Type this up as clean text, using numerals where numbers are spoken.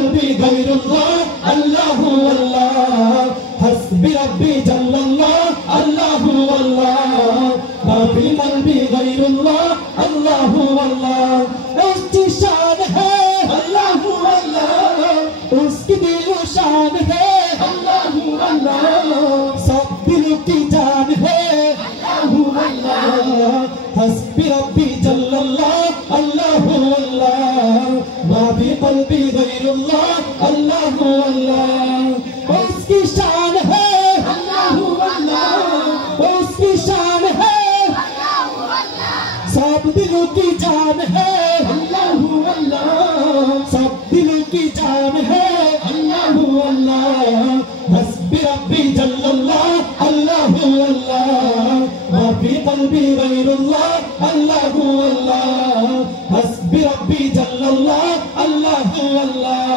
قلبي غير الله الله الله حسبي ربي جل الله الله الله ما في قلبي غير الله الله الله उसकी शान है अल्लाह अल्लाह उसकी दिलो शान है अल्लाह अल्लाह सब दिलों की जान है अल्लाह अल्लाह हस्बी रब्बी जल्लल्लाह अल्लाह अल्लाह मा भी क़ल्बी गैरुल्लाह अल्लाह अल्लाह उसकी शान है अल्लाह अल्लाह उसकी शान है अल्लाह अल्लाह सब दिलों की जान है अल्लाह अल्लाह सब दिलों की जान है अल्लाह अल्लाह हस्बी रब्बी जल्लल्लाह अल्लाह अल्लाह मा फी क़ल्बी गैरुल्लाह अल्लाह अल्लाह हस्बी रब्बी जल्लल्लाह अल्लाह अल्लाह